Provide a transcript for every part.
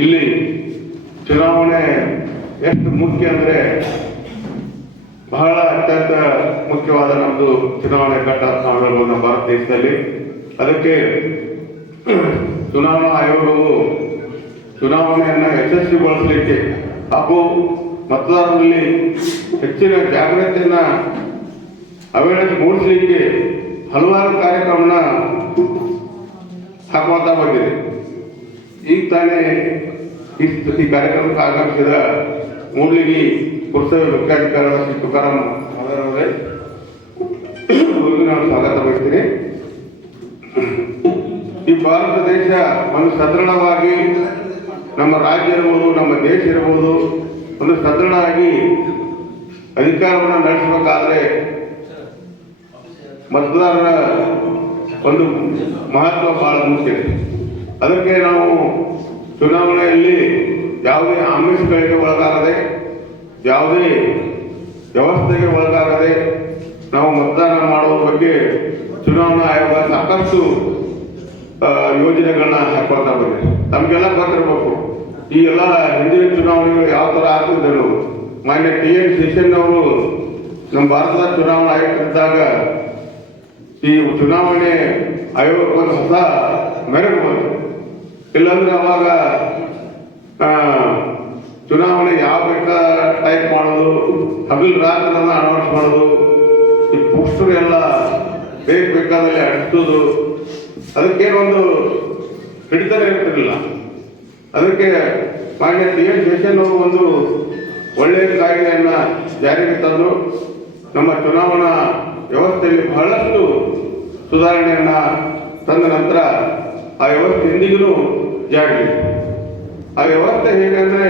ಇಲ್ಲಿ ಚುನಾವಣೆ ಎಷ್ಟು ಮುಖ್ಯ ಅಂದರೆ ಬಹಳ ಅತ್ಯಂತ ಮುಖ್ಯವಾದ ನಮ್ಮದು ಚುನಾವಣೆ ಘಟ್ಟ ನಾವು ಹೇಳ್ಬೋದು ನಮ್ಮ ಭಾರತ ದೇಶದಲ್ಲಿ. ಅದಕ್ಕೆ ಚುನಾವಣಾ ಆಯೋಗವು ಚುನಾವಣೆಯನ್ನು ಯಶಸ್ವಿಗೊಳಿಸಲಿಕ್ಕೆ ಹಾಗೂ ಮತದಾರರಲ್ಲಿ ಹೆಚ್ಚಿನ ಜಾಗೃತಿಯನ್ನು ಅವೇರ್ನೆಸ್ ಮೂಡಿಸಲಿಕ್ಕೆ ಹಲವಾರು ಕಾರ್ಯಕ್ರಮನ ಹಾಕುತ್ತಾ ಬಂದಿದೆ. ಈಗ ತಾನೇ ಈ ಕಾರ್ಯಕ್ರಮಕ್ಕೆ ಆಗಮಿಸಿದ ಮೂಡ್ಲಿಗಿ ಪುರಸಭೆ ಮುಖ್ಯಾಧಿಕಾರಿಗಳ ಶ್ರೀ ತುಕಾರಾಮ್ ಅವರವರೇ ನಾನು ಸ್ವಾಗತ ಬಯಸ್ತೀನಿ. ಈ ಭಾರತ ದೇಶ ಒಂದು ಸದೃಢವಾಗಿ, ನಮ್ಮ ರಾಜ್ಯ ಇರ್ಬೋದು, ನಮ್ಮ ದೇಶ ಇರ್ಬೋದು, ಒಂದು ಸದೃಢವಾಗಿ ಅಧಿಕಾರವನ್ನು ನಡೆಸಬೇಕಾದ್ರೆ ಮತದಾರರ ಒಂದು ಮಹತ್ವ ಬಹಳ ಮುಖ್ಯ. ಅದಕ್ಕೆ ನಾವು ಚುನಾವಣೆಯಲ್ಲಿ ಯಾವುದೇ ಆಮಿಷಗಳಿಗೆ ಒಳಗಾಗದೆ, ಯಾವುದೇ ವ್ಯವಸ್ಥೆಗೆ ಒಳಗಾಗದೆ ನಾವು ಮತದಾನ ಮಾಡುವ ಬಗ್ಗೆ ಚುನಾವಣಾ ಆಯೋಗ ಸಾಕಷ್ಟು ಯೋಜನೆಗಳನ್ನ ಹಾಕೊಳ್ತಾ ಬಂದಿದೆ. ತಮಗೆಲ್ಲ ಗೊತ್ತಿರಬೇಕು, ಈ ಎಲ್ಲ ಹಿಂದಿನ ಚುನಾವಣೆಗಳು ಯಾವ ಥರ ಆಗ್ತಿದ್ದರು. ಮಾನ್ಯ TN ಶೇಷನ್ ಅವರು ನಮ್ಮ ಭಾರತದ ಚುನಾವಣಾ ಆಯುಕ್ತರಿದ್ದಾಗ ಈ ಚುನಾವಣೆ ಆಯೋಗಕ್ಕೆ ಹೊಸ ಮೆರುಗು ಬಂತು. ಇಲ್ಲಾಂದ್ರೆ ಅವಾಗ ಚುನಾವಣೆ ಯಾವ ಬೇಕಾ ಟೈಪ್ ಮಾಡೋದು, ಹಗಲು ರಾತ್ರಿನ ಅನೌನ್ಸ್ ಮಾಡೋದು, ಈ ಪೋಸ್ಟರ್ ಎಲ್ಲ ಬೇಕಾದಲ್ಲಿ ಅಂಟಿಸೋದು, ಅದಕ್ಕೇನೊಂದು ಹಿಡಿತನೇ ಇರ್ತಿರಲಿಲ್ಲ. ಅದಕ್ಕೆ ಮಾನ್ಯ TN ಶೇಷನ್ ಅವರು ಒಂದು ಒಳ್ಳೆಯ ಕಾಯ್ದೆಯನ್ನು ಜಾರಿಗೆ ತಂದು ನಮ್ಮ ಚುನಾವಣಾ ವ್ಯವಸ್ಥೆಯಲ್ಲಿ ಬಹಳಷ್ಟು ಸುಧಾರಣೆಯನ್ನು ತಂದ ನಂತರ ಆ ವ್ಯವಸ್ಥೆ ಇಂದಿಗೂ ಜಾರಿದೆ. ಆ ವ್ಯವಸ್ಥೆ ಹೇಗೆ ಅಂದರೆ,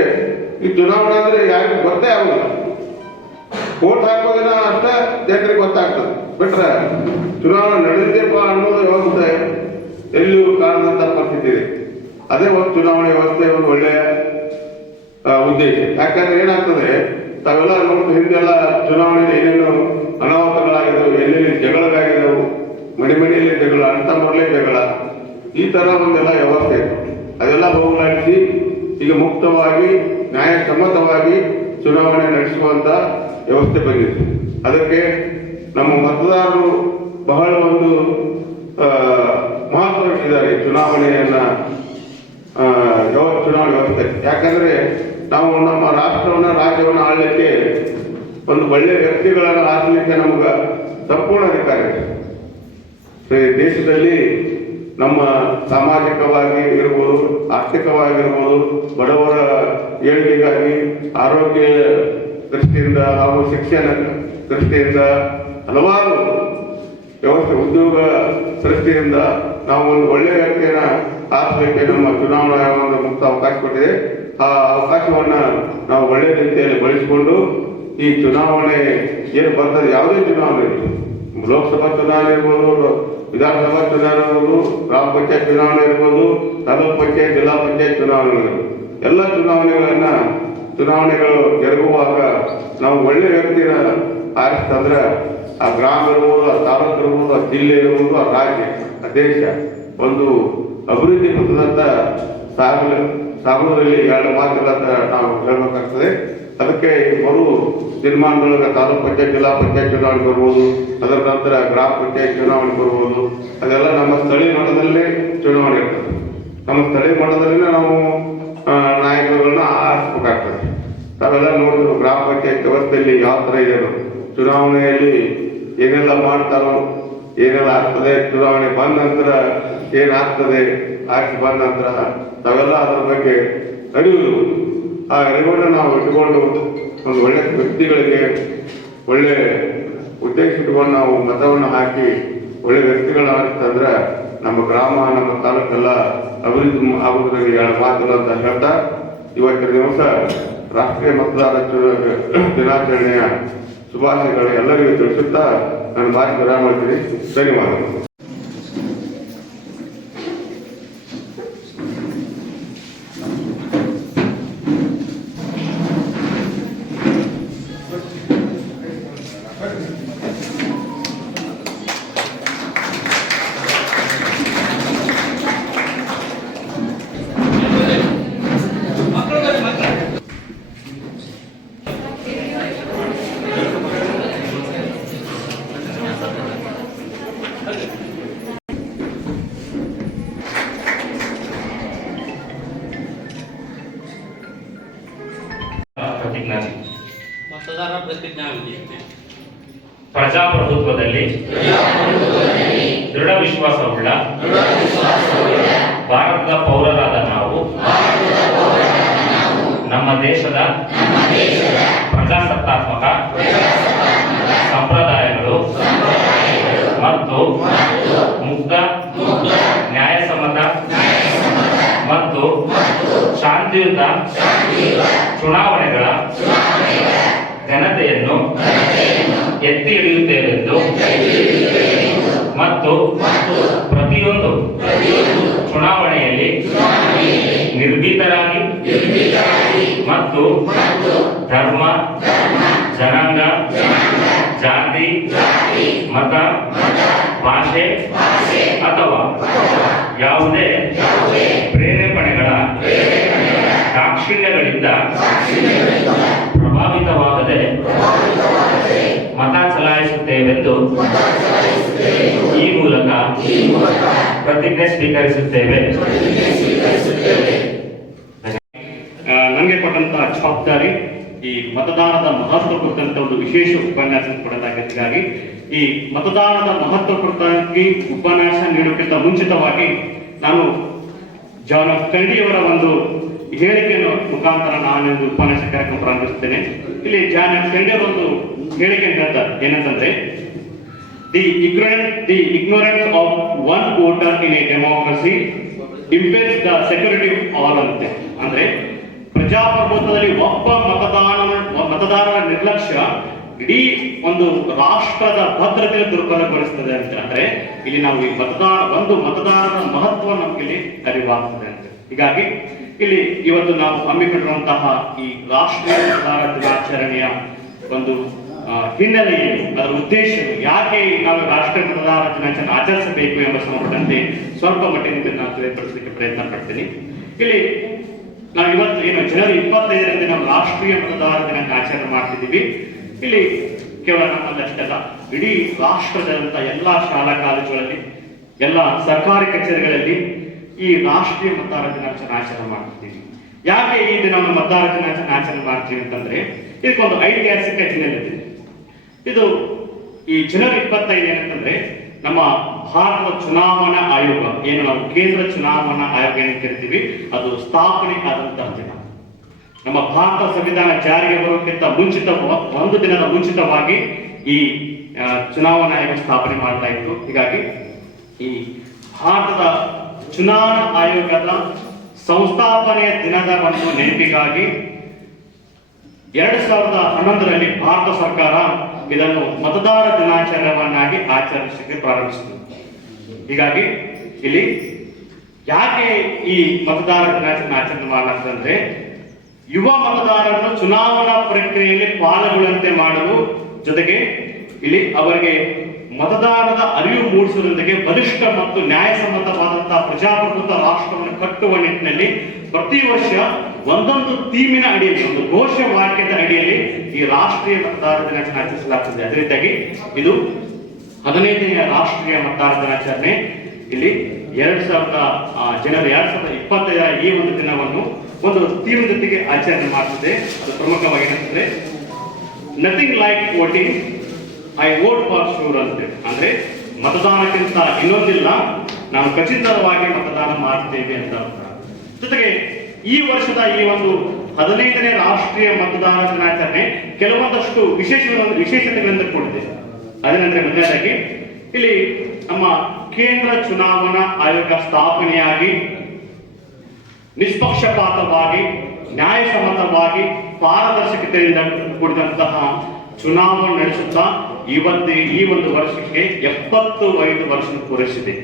ಈ ಚುನಾವಣೆ ಅಂದರೆ ಯಾರಿಗೂ ಗೊತ್ತೇ ಆಗೋಲ್ಲ. ವೋಟ್ ಹಾಕೋದಿನ ಅಷ್ಟೇ ಜನರಿಗೆ ಗೊತ್ತಾಗ್ತದೆ, ಬಿಟ್ರೆ ಚುನಾವಣೆ ನಡೆದಿದೆಯಪ್ಪ ಅನ್ನೋದು ವ್ಯವಸ್ಥೆ ಎಲ್ಲಿಯೂ ಕಾಣದಂಥ ಪರಿಸ್ಥಿತಿ ಇದೆ. ಅದೇ ಒಂದು ಚುನಾವಣೆ ವ್ಯವಸ್ಥೆ ಒಂದು ಒಳ್ಳೆಯ ಉದ್ದೇಶ. ಯಾಕಂದ್ರೆ ಏನಾಗ್ತದೆ, ತಾವೆಲ್ಲ ನೋಡ್ತು ಹಿಂದೆಲ್ಲ ಚುನಾವಣೆಯಲ್ಲಿ ಏನೇನು ಅನಾಹುತಗಳಾಗಿದ್ದವು, ಎಲ್ಲೆಲ್ಲಿ ಜಗಳಾಗಿದ್ದವು, ಮನೆಯಲ್ಲಿ ಜಗಳ, ಅಣ್ಣ ಜಗಳ, ಈ ಥರ ಒಂದೆಲ್ಲ ವ್ಯವಸ್ಥೆ ಇತ್ತು. ಅದೆಲ್ಲ ಹೋಗಲಾಡಿಸಿ ಈಗ ಮುಕ್ತವಾಗಿ ನ್ಯಾಯಸಮ್ಮತವಾಗಿ ಚುನಾವಣೆ ನಡೆಸುವಂಥ ವ್ಯವಸ್ಥೆ ಬಂದಿದೆ. ಅದಕ್ಕೆ ನಮ್ಮ ಮತದಾರರು ಬಹಳ ಒಂದು ಮಹತ್ವ ಇಟ್ಟಿದ್ದಾರೆ ಚುನಾವಣೆಯನ್ನು, ಚುನಾವಣೆ ವ್ಯವಸ್ಥೆ. ಯಾಕಂದರೆ ನಾವು ನಮ್ಮ ರಾಜ್ಯವನ್ನು ಆಳಲಿಕ್ಕೆ ಒಂದು ಒಳ್ಳೆಯ ವ್ಯಕ್ತಿಗಳನ್ನು ಆರಿಸಲಿಕ್ಕೆ ನಮ್ಗೆ ಸಂಪೂರ್ಣ ಅಧಿಕಾರ ಇದೆ. ದೇಶದಲ್ಲಿ ನಮ್ಮ ಸಾಮಾಜಿಕವಾಗಿ ಇರ್ಬೋದು, ಆರ್ಥಿಕವಾಗಿರ್ಬೋದು, ಬಡವರ ಏಳಿಗೆಗಾಗಿ, ಆರೋಗ್ಯ ದೃಷ್ಟಿಯಿಂದ ಹಾಗೂ ಶಿಕ್ಷಣ ದೃಷ್ಟಿಯಿಂದ ಹಲವಾರು ವ್ಯವಸ್ಥೆ, ಉದ್ಯೋಗ ದೃಷ್ಟಿಯಿಂದ ನಾವು ಒಂದು ಒಳ್ಳೆಯ ವ್ಯಕ್ತಿಯನ್ನು ಆರಿಸಲಿಕ್ಕೆ ನಮ್ಮ ಚುನಾವಣಾ ಒಂದು ಮುಕ್ತ ಅವಕಾಶ ಕೊಟ್ಟಿದೆ. ಆ ಅವಕಾಶವನ್ನು ನಾವು ಒಳ್ಳೆಯ ರೀತಿಯಲ್ಲಿ ಬಳಸಿಕೊಂಡು ಈ ಚುನಾವಣೆ ಏನು ಬರ್ತದೆ, ಯಾವುದೇ ಚುನಾವಣೆ ಇರಲಿ, ಲೋಕಸಭಾ ಚುನಾವಣೆ ಇರ್ಬೋದು, ವಿಧಾನಸಭಾ ಚುನಾವಣೆ ಇರ್ಬೋದು, ಗ್ರಾಮ ಪಂಚಾಯತ್ ಚುನಾವಣೆ ಇರ್ಬೋದು, ತಾಲೂಕು ಪಂಚಾಯತ್, ಜಿಲ್ಲಾ ಪಂಚಾಯತ್ ಚುನಾವಣೆಗಳು, ಎಲ್ಲ ಚುನಾವಣೆಗಳು ಜರುಗುವಾಗ ನಾವು ಒಳ್ಳೆಯ ವ್ಯಕ್ತಿನ ಆರಿಸ್ತಂದ್ರೆ ಆ ಗ್ರಾಮ ಇರ್ಬೋದು, ಆ ತಾಲೂಕು ಇರ್ಬೋದು, ಆ ಜಿಲ್ಲೆ ಇರ್ಬೋದು, ಆ ರಾಜ್ಯ, ಆ ದೇಶ ಒಂದು ಅಭಿವೃದ್ಧಿ ಹೊಂದದಂತ ಸಾಗುವುದರಲ್ಲಿ ಎರಡು ಮಾತುಗಳಂತ ನಾವು ಹೇಳಬೇಕಾಗ್ತದೆ. ಅದಕ್ಕೆ ಮರು ತೀರ್ಮಾನದೊಳಗೆ ತಾಲೂಕು ಪಂಚಾಯತ್, ಜಿಲ್ಲಾ ಪಂಚಾಯತ್ ಚುನಾವಣೆ ಬರ್ಬೋದು, ಅದರ ನಂತರ ಗ್ರಾಮ ಪಂಚಾಯತ್ ಚುನಾವಣೆ ಬರ್ಬೋದು. ಅದೆಲ್ಲ ನಮ್ಮ ಸ್ಥಳೀಯ ಮಟ್ಟದಲ್ಲೇ ಚುನಾವಣೆ ಇರ್ತದೆ. ನಮ್ಮ ಸ್ಥಳೀಯ ಮಟ್ಟದಲ್ಲೇ ನಾವು ನಾಯಕರುಗಳನ್ನ ಆರಿಸ್ಬೇಕಾಗ್ತದೆ. ತಾವೆಲ್ಲ ನೋಡಿದ್ರು ಗ್ರಾಮ ಪಂಚಾಯತ್ ವ್ಯವಸ್ಥೆಯಲ್ಲಿ ಯಾವ ಥರ ಇದೆ, ಚುನಾವಣೆಯಲ್ಲಿ ಏನೆಲ್ಲ ಮಾಡ್ತಾರೋ, ಏನೆಲ್ಲ ಆಗ್ತದೆ, ಚುನಾವಣೆ ಬಂದ ನಂತರ ಏನಾಗ್ತದೆ, ಆರಿಸಿ ಬಂದ ನಂತರ ತಾವೆಲ್ಲ ಅದರ ಬಗ್ಗೆ ಅರಿವು, ಆ ಅರಿವನ್ನು ನಾವು ಇಟ್ಟುಕೊಂಡು ಒಂದು ಒಳ್ಳೆಯ ವ್ಯಕ್ತಿಗಳಿಗೆ ಒಳ್ಳೆ ಉದ್ದೇಶ ಇಟ್ಕೊಂಡು ನಾವು ಮತವನ್ನು ಹಾಕಿ ಒಳ್ಳೆ ವ್ಯಕ್ತಿಗಳನ್ನ ಆರಿಸ್ತಂದ್ರೆ ನಮ್ಮ ಗ್ರಾಮ, ನಮ್ಮ ತಾಲೂಕೆಲ್ಲ ಅಭಿವೃದ್ಧಿ ಆಗುವುದರಲ್ಲಿ ಎರಡು ಮಾತುಗಳು ಅಂತ ಹೇಳ್ತಾ, ಇವತ್ತಿನ ದಿವಸ ರಾಷ್ಟ್ರೀಯ ಮತದಾರ ದಿನಾಚರಣೆಯ ಶುಭಾಶಯಗಳು ಎಲ್ಲರಿಗೂ ತಿಳಿಸುತ್ತಾ ನಾನು ಮಾತು ವಿರಾಮ ಮಾಡ್ತೀನಿ. ಧನ್ಯವಾದಗಳು. ಪ್ರತಿಜ್ಞಾನಿ. ಮತದಾರ ಪ್ರತಿಜ್ಞಾವಿಧಿ. ಪ್ರಜಾಪ್ರಭುತ್ವದಲ್ಲಿ ದೃಢ ವಿಶ್ವಾಸವುಳ್ಳ ಭಾರತದ ಪೌರರಾದ ನಾವು ನಮ್ಮ ದೇಶದ ಪ್ರಜಾಸತ್ತಾತ್ಮಕ ಸಂಪ್ರದಾಯಗಳು ಮತ್ತು ಮುಕ್ತ, ನ್ಯಾಯಸಮ್ಮತ ಮತ್ತು ಶಾಂತಿಯುತ ಚುನಾವಣೆಗಳ ಘನತೆಯನ್ನು ಎತ್ತಿ ಹಿಡಿಯುತ್ತೇವೆಂದು ಮತ್ತು ಪ್ರತಿಯೊಂದು ಚುನಾವಣೆಯಲ್ಲಿ ನಿರ್ಭೀತರಾಗಿ ಮತ್ತು ಧರ್ಮ, ಜನಾಂಗ, ಜಾತಿ, ಮತ, ಭಾಷೆ ಅಥವಾ ಯಾವುದೇ ಪ್ರೇರೇಪಣೆಗಳ ದಾಕ್ಷಿಣ್ಯಗಳಿಂದ ಪ್ರಭಾವಿತವಾಗದೆ ಮತ ಚಲಾಯಿಸುತ್ತೇವೆಂದು ಈ ಮೂಲಕ ಪ್ರತಿಜ್ಞೆ ಸ್ವೀಕರಿಸುತ್ತೇವೆ. ನನಗೆ ಕೊಟ್ಟಂತಹ ಜವಾಬ್ದಾರಿ ಈ ಮತದಾನದ ಮಹತ್ವ ಕುರಿತಂತ ಒಂದು ವಿಶೇಷ ಉಪನ್ಯಾಸ ಕೊಡಲಾಗಿದ್ದಾಗಿ ಈ ಮತದಾನದ ಮಹತ್ವ ಕುರಿತಾಗಿ ಉಪನ್ಯಾಸ ನೀಡೋಕ್ಕಿಂತ ಮುಂಚಿತವಾಗಿ ನಾನು ಜಾನ್ ಎಫ್ ಕೆನಡಿಯವರ ಒಂದು ಹೇಳಿಕೆಯನ್ನು ಮುಖಾಂತರ ನಾನೊಂದು ಉಪನ್ಯಾಸ ಕಾರ್ಯಕ್ರಮ ಪ್ರಾರಂಭಿಸುತ್ತೇನೆ. ಇಲ್ಲಿ ಜಾನ್ ಎಫ್ ಕೆನಡಿ ಅವರ ಒಂದು ಹೇಳಿಕೆ ಏನಂತಂದ್ರೆ, the ignorance of one voter in a democracy impairs the security of all ಅಂತೆ. ಅಂದ್ರೆ ಪ್ರಜಾಪ್ರಭುತ್ವದಲ್ಲಿ ಒಬ್ಬ ಮತದಾರರ ನಿರ್ಲಕ್ಷ್ಯ ಇಡೀ ಒಂದು ರಾಷ್ಟ್ರದ ಭದ್ರತೆಯನ್ನು ದುರ್ಬಲಗೊಳಿಸ್ತದೆ ಅಂತ. ಅಂದ್ರೆ ಇಲ್ಲಿ ನಾವು ಈ ಮತದಾರರ ಮಹತ್ವ ನಮ್ಗೆ ಇಲ್ಲಿ ಅರಿವಾಗ್ತದೆ ಅಂತ. ಹೀಗಾಗಿ ಇಲ್ಲಿ ಇವತ್ತು ನಾವು ಹಮ್ಮಿಕೊಂಡಿರುವಂತಹ ಈ ರಾಷ್ಟ್ರೀಯ ಮತದಾರ ದಿನಾಚರಣೆಯ ಒಂದು ಹಿನ್ನೆಲೆಯಲ್ಲಿ ಅದರ ಉದ್ದೇಶ ಯಾಕೆ ನಾವು ರಾಷ್ಟ್ರೀಯ ಮತದಾರ ದಿನಾಚರಣೆ ಆಚರಿಸಬೇಕು ಎಂಬ ಸಂಬಂಧದಂತೆ ಸ್ವಲ್ಪ ಮಟ್ಟಿಗೆ ನಾನು ತಿಳಿಯಪಡಿಸಲಿಕ್ಕೆ ಪ್ರಯತ್ನ ಪಡ್ತೀನಿ. ಇಲ್ಲಿ ನಾವು ಇವತ್ತು ಏನು ಜನವರಿ 25ರಂದು ನಾವು ರಾಷ್ಟ್ರೀಯ ಮತದಾರ ದಿನಾಂಕ ಆಚರಣೆ ಮಾಡ್ತಿದ್ದೀವಿ. ಇಲ್ಲಿ ಕೇವಲ ನಮ್ಮಲ್ಲಷ್ಟಲ್ಲ, ಇಡೀ ರಾಷ್ಟ್ರದಂತ ಎಲ್ಲಾ ಶಾಲಾ ಕಾಲೇಜುಗಳಲ್ಲಿ, ಎಲ್ಲ ಸರ್ಕಾರಿ ಕಚೇರಿಗಳಲ್ಲಿ ಈ ರಾಷ್ಟ್ರೀಯ ಮತದಾರ ದಿನಾಚರಣೆ ಆಚರಣೆ ಮಾಡ್ತಿದ್ದೀವಿ. ಯಾಕೆ ಈ ದಿನ ನಾವು ಮತದಾರ ದಿನಾಚರಣೆ ಆಚರಣೆ ಮಾಡ್ತೀವಿ ಅಂತಂದ್ರೆ ಇದಕ್ಕೊಂದು ಐತಿಹಾಸಿಕ ಹಿನ್ನೆಲೆ ಇದೆ. ಇದು ಈ ಜನವರಿ 25 ಏನಂತಂದ್ರೆ ನಮ್ಮ ಭಾರತದ ಚುನಾವಣಾ ಆಯೋಗ, ಏನು ನಾವು ಕೇಂದ್ರ ಚುನಾವಣಾ ಆಯೋಗ ಏನು ಕರಿತೀವಿ, ಅದು ಸ್ಥಾಪನೆ ಆದಂತಹ ದಿನ. ನಮ್ಮ ಭಾರತ ಸಂವಿಧಾನ ಜಾರಿಗೆ ಬರೋಕ್ಕಿಂತ ಒಂದು ದಿನದ ಮುಂಚಿತವಾಗಿ ಈ ಚುನಾವಣಾ ಆಯೋಗ ಸ್ಥಾಪನೆ ಮಾಡ್ತಾ ಇತ್ತು. ಹೀಗಾಗಿ ಈ ಭಾರತದ ಚುನಾವಣಾ ಆಯೋಗದ ಸಂಸ್ಥಾಪನೆಯ ದಿನದ ಒಂದು ನೆನಪಿಗಾಗಿ 2011ರಲ್ಲಿ ಭಾರತ ಸರ್ಕಾರ ಇದನ್ನು ಮತದಾರ ದಿನಾಚರಣೆಯನ್ನಾಗಿ ಆಚರಿಸಲಿಕ್ಕೆ ಪ್ರಾರಂಭಿಸಿತು. ಹೀಗಾಗಿ ಇಲ್ಲಿ ಯಾಕೆ ಈ ಮತದಾರ ದಿನಾಚರಣೆ ಆಚರಣೆ ಮಾಡಲಾಗ್ತದೆ ಅಂದ್ರೆ, ಯುವ ಮತದಾರರನ್ನು ಚುನಾವಣಾ ಪ್ರಕ್ರಿಯೆಯಲ್ಲಿ ಪಾಲ್ಗೊಳ್ಳುವಂತೆ ಮಾಡಲು, ಜೊತೆಗೆ ಇಲ್ಲಿ ಅವರಿಗೆ ಮತದಾನದ ಅರಿವು ಮೂಡಿಸುವುದರೊಂದಿಗೆ ಬಲಿಷ್ಠ ಮತ್ತು ನ್ಯಾಯಸಮ್ಮತವಾದಂತಹ ಪ್ರಜಾಪ್ರಭುತ್ವ ರಾಷ್ಟ್ರವನ್ನು ಕಟ್ಟುವ ನಿಟ್ಟಿನಲ್ಲಿ ಪ್ರತಿ ವರ್ಷ ಒಂದೊಂದು ಥೀಮಿನ ಅಡಿಯಲ್ಲಿ, ಒಂದು ಘೋಷ ವಾಕ್ಯದ ಅಡಿಯಲ್ಲಿ ಈ ರಾಷ್ಟ್ರೀಯ ಮತದಾರ ದಿನಾಚರಣೆ ಆಚರಿಸಲಾಗುತ್ತದೆ. ಅದೇ ರೀತಿಯಾಗಿ ಇದು 15ನೇ ರಾಷ್ಟ್ರೀಯ ಮತದಾರ ದಿನಾಚರಣೆ. ಇಲ್ಲಿ ಜನವರಿ 2025 ಈ ಒಂದು ದಿನವನ್ನು ಒಂದು ಥೀಮ್ ಜೊತೆಗೆ ಆಚರಣೆ ಮಾಡ್ತಿದೆ. ಅದು ಪ್ರಮುಖವಾಗಿ ಏನಂತಂದ್ರೆ, nothing like voting, I vote for sure ಅಂತ. ಅಂದ್ರೆ ಮತದಾನಕ್ಕಿಂತ ಇನ್ನೊಂದಿಲ್ಲ, ನಾವು ಖಚಿತವಾಗಿ ಮತದಾನ ಮಾಡ್ತೇವೆ ಅಂತ. ಜೊತೆಗೆ ಈ ವರ್ಷದ ಈ ಒಂದು 15ನೇ ರಾಷ್ಟ್ರೀಯ ಮತದಾರ ದಿನಾಚರಣೆ ಕೆಲವೊಂದಷ್ಟು ವಿಶೇಷತೆಗಳಿಂದ ಕೂಡಿದೆ. ಅದೇನೆಂದ್ರೆ, ಮೊದಲನೇದಾಗಿ ಇಲ್ಲಿ ನಮ್ಮ ಕೇಂದ್ರ ಚುನಾವಣಾ ಆಯೋಗ ಸ್ಥಾಪನೆಯಾಗಿ ನಿಷ್ಪಕ್ಷಪಾತವಾಗಿ, ನ್ಯಾಯಸಮ್ಮತವಾಗಿ, ಪಾರದರ್ಶಕತೆಯಿಂದ ಕೂಡಿದಂತಹ ಚುನಾವಣೆ ನಡೆಸುತ್ತಾ ಈ ಒಂದು ವರ್ಷಕ್ಕೆ 75 ವರ್ಷ ಪೂರೈಸಿದೆ.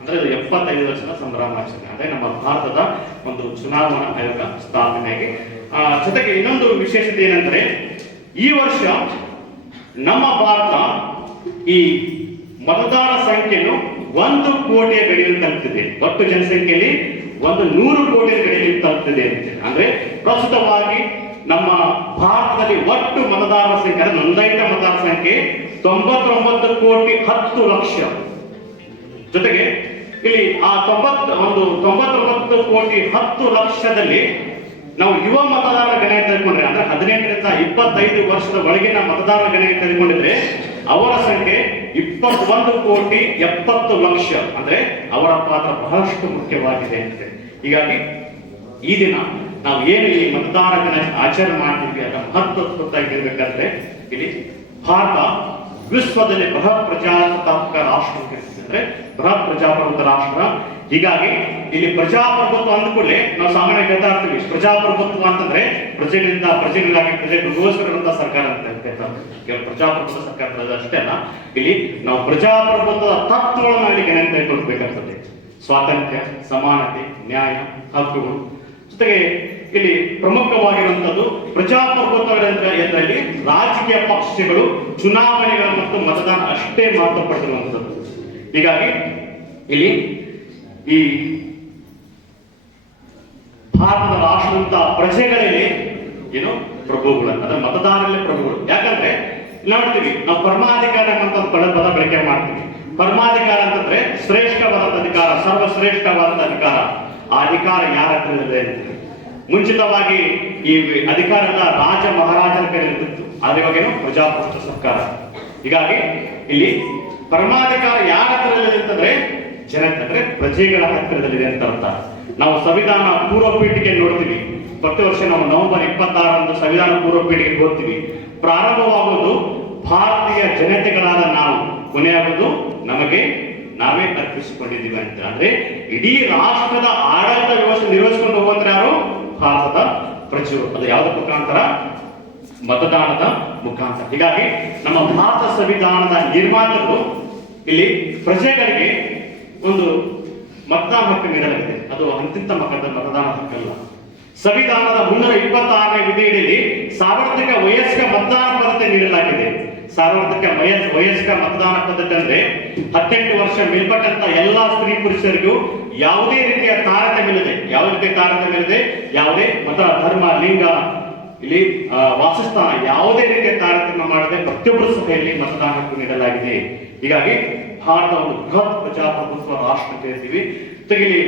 ಅಂದ್ರೆ 75 ವರ್ಷದ ಸಂಭ್ರಮಾಚರಣೆ. ಅಂದ್ರೆ ನಮ್ಮ ಭಾರತದ ಒಂದು ಚುನಾವಣಾ ಆಯೋಗ ಸ್ಥಾಪನೆಯಾಗಿ. ಜೊತೆಗೆ ಇನ್ನೊಂದು ವಿಶೇಷತೆ ಏನಂದ್ರೆ, ಈ ವರ್ಷ ನಮ್ಮ ಭಾರತ ಈ ಮತದಾರ ಸಂಖ್ಯೆಯನ್ನು 1 ಕೋಟಿಯ ಗಡಿಯನ್ನು ತಲುಪಿದೆ. ಒಟ್ಟು ಜನಸಂಖ್ಯೆಯಲ್ಲಿ 100 ಕೋಟಿಯ ಗಡಿಯನ್ನು ತಲುಪಿದೆ ಅಂತ. ಅಂದ್ರೆ ಪ್ರಸ್ತುತವಾಗಿ ನಮ್ಮ ಭಾರತದಲ್ಲಿ ಒಟ್ಟು ಮತದಾರರ ಸಂಖ್ಯೆ, ನೋಂದಾಯಿತ ಮತದಾರರ ಸಂಖ್ಯೆ 99 ಕೋಟಿ 10 ಲಕ್ಷ. ಜೊತೆಗೆ ಇಲ್ಲಿ ಆ 99 ಕೋಟಿ 10 ಲಕ್ಷದಲ್ಲಿ ನಾವು ಯುವ ಮತದಾರರ ಗಣನೆ ತೆಗೆದುಕೊಂಡ್ರೆ ಅಂದ್ರೆ 18ರಿಂದ 25 ವರ್ಷದ ಒಳಗಿನ ಮತದಾರರ ಗಣನೆ ತೆಗೆದುಕೊಂಡಿದ್ರೆ ಅವರ ಸಂಖ್ಯೆ 21,70,00,000. ಅಂದ್ರೆ ಅವರ ಪಾತ್ರ ಬಹಳಷ್ಟು ಮುಖ್ಯವಾಗಿದೆ ಅಂತ. ಹೀಗಾಗಿ ಈ ದಿನ ನಾವು ಏನು ಈ ಮತದಾರ ಗಣನೆ ಆಚರಣೆ ಮಾಡ್ತೀವಿ ಅದರ ಮಹತ್ವ ಗೊತ್ತಾಗಿರ್ಬೇಕಂದ್ರೆ ಇಲ್ಲಿ ಭಾರತ ವಿಶ್ವದಲ್ಲಿ ಬೃಹತ್ ಪ್ರಜಾಸತ್ತಾತ್ಮಕ ರಾಷ್ಟ್ರ ಅಂದ್ರೆ ಬೃಹತ್ ಪ್ರಜಾಪ್ರಭುತ್ವ ರಾಷ್ಟ್ರ. ಹೀಗಾಗಿ ಇಲ್ಲಿ ಪ್ರಜಾಪ್ರಭುತ್ವ ಅಂದ ಕೂಡಲೇ ನಾವು ಸಾಮಾನ್ಯ ಹೇಳ್ತಾ ಇರ್ತೀವಿ, ಪ್ರಜಾಪ್ರಭುತ್ವ ಅಂತಂದ್ರೆ ಪ್ರಜೆಗಳಿಂದ ಪ್ರಜೆಗಳಿಗಾಗಿ ಪ್ರಜೆಗಳಿಗೋಸ್ಕರ ಸರ್ಕಾರ ಅಂತ ಹೇಳ್ತಾರೆ. ಕೇವಲ ಪ್ರಜಾಪ್ರಭುತ್ವ ಸರ್ಕಾರ ಅಷ್ಟೇ ಅಲ್ಲ, ಇಲ್ಲಿ ನಾವು ಪ್ರಜಾಪ್ರಭುತ್ವದ ತತ್ವಗಳನ್ನು ಇಲ್ಲಿ ಗಣನೆ ತೆಗೆದುಕೊಳ್ಬೇಕಾಗ್ತದೆ. ಸ್ವಾತಂತ್ರ್ಯ, ಸಮಾನತೆ, ನ್ಯಾಯ, ಹಕ್ಕುಗಳು. ಜೊತೆಗೆ ಇಲ್ಲಿ ಪ್ರಮುಖವಾಗಿರುವಂತದ್ದು ಪ್ರಜಾಪ್ರಭುತ್ವ ಇದರಲ್ಲಿ ರಾಜಕೀಯ ಪಕ್ಷಗಳು ಚುನಾವಣೆಗಳು ಮತ್ತು ಮತದಾನ ಅಷ್ಟೇ ಮಹತ್ವ ಪಡೆದಿರುವಂತದ್ದು. ಹೀಗಾಗಿ ಇಲ್ಲಿ ಈ ಭಾರತದ ರಾಷ್ಟ್ರದಂತ ಪ್ರಜೆಗಳಲ್ಲಿ ಏನು ಪ್ರಭುಗಳು ಅಂದ್ರೆ ಮತದಾರರಲ್ಲಿ ಪ್ರಭುಗಳು. ಯಾಕಂದ್ರೆ ನೋಡ್ತೀವಿ ನಾವು ಪರಮಾಧಿಕಾರ ಅಂತ ಪದ ಬಳಕೆ ಮಾಡ್ತೀವಿ. ಪರಮಾಧಿಕಾರ ಅಂತಂದ್ರೆ ಶ್ರೇಷ್ಠವಾದ ಅಧಿಕಾರ, ಸರ್ವಶ್ರೇಷ್ಠವಾದ ಅಧಿಕಾರ. ಆ ಅಧಿಕಾರ ಯಾರ ಹತ್ರ ಇದೆ ಅಂತ ಮುಂಚಿತವಾಗಿ ಈ ಅಧಿಕಾರದ ರಾಜ ಮಹಾರಾಜರ ಕೈಲಿರ್ತಿತ್ತು. ಆದ್ರೆ ಇವಾಗೇನು ಪ್ರಜಾಪ್ರಭುತ್ವ ಸರ್ಕಾರ. ಹೀಗಾಗಿ ಇಲ್ಲಿ ಪರಮಾಧಿಕಾರ ಯಾರ ಹತ್ರ ಅಂತಂದ್ರೆ ಜನತೆ ಅಂದ್ರೆ ಪ್ರಜೆಗಳ ಹತ್ತಿರದಲ್ಲಿದೆ ಅಂತ ಅರ್ಥ. ನಾವು ಸಂವಿಧಾನ ಪೂರ್ವ ಪೀಠಿಕೆ ನೋಡ್ತೀವಿ. ಪ್ರತಿ ವರ್ಷ ನಾವು ನವೆಂಬರ್ 26ರಂದು ಸಂವಿಧಾನ ಪೂರ್ವ ಪೀಠಿಗೆ ಹೋಗ್ತೀವಿ. ಪ್ರಾರಂಭವಾಗುವುದು ಭಾರತೀಯ ಜನತೆಗಳಾದ ನಾವು, ಕೊನೆಯಾಗುವುದು ನಮಗೆ ನಾವೇ ಅರ್ಪಿಸಿಕೊಂಡಿದ್ದೀವಿ ಅಂತ. ಅಂದ್ರೆ ಇಡೀ ರಾಷ್ಟ್ರದ ಆಡಳಿತ ವ್ಯವಸ್ಥೆ ನಿರ್ವಹಿಸಿಕೊಂಡು ಹೋಗುವಂದ್ರೆ ಯಾರು? ಭಾರತದ ಪ್ರಜೆಗಳು. ಅದು ಯಾವುದ ಮುಖಾಂತರ? ಮತದಾನದ ಮುಖಾಂತರ. ಹೀಗಾಗಿ ನಮ್ಮ ಭಾರತ ಸಂವಿಧಾನದ ನಿರ್ಮಾತರು ಇಲ್ಲಿ ಪ್ರಜೆಗಳಿಗೆ ಒಂದು ಮತದಾನ ಹಕ್ಕು ನೀಡಲಾಗಿದೆ. ಅದು ಅಂತಿಂತ ಮತದಾನ ಹಕ್ಕಲ್ಲ. ಸಂವಿಧಾನದ 326ನೇ ವಿಧಿಯಡಿಯಲ್ಲಿ ಸಾರ್ವತ್ರಿಕ ವಯಸ್ಕ ಮತದಾನ ಪದ್ಧತಿ ನೀಡಲಾಗಿದೆ. ಸಾರ್ವತ್ರಿಕ ವಯಸ್ಕ ಮತದಾನ ಪದ್ಧತಿ ಅಂದ್ರೆ 18 ವರ್ಷ ಮೇಲ್ಪಟ್ಟಂತ ಎಲ್ಲಾ ಸ್ತ್ರೀ ಪುರುಷರಿಗೂ ಯಾವುದೇ ರೀತಿಯ ತಾರತಮ್ಯವಿಲ್ಲದೆ, ಯಾವುದೇ ಮತ, ಧರ್ಮ, ಲಿಂಗ, ಇಲ್ಲಿ ವಾಸಸ್ಥಾನ ಯಾವುದೇ ರೀತಿಯ ತಾರತಮ್ಯ ಮಾಡದೆ ಪ್ರತಿಯೊಬ್ಬರು ಸಭೆಯಲ್ಲಿ ಮತದಾನ ಹಕ್ಕು ನೀಡಲಾಗಿದೆ. ಹೀಗಾಗಿ ಭಾರತ ಒಂದು ಬೃಹತ್ ಪ್ರಜಾಪ್ರಭುತ್ವ ರಾಷ್ಟ್ರ ಅಂತ ಹೇಳ್ತೀವಿ. ಜೊತೆಗೆ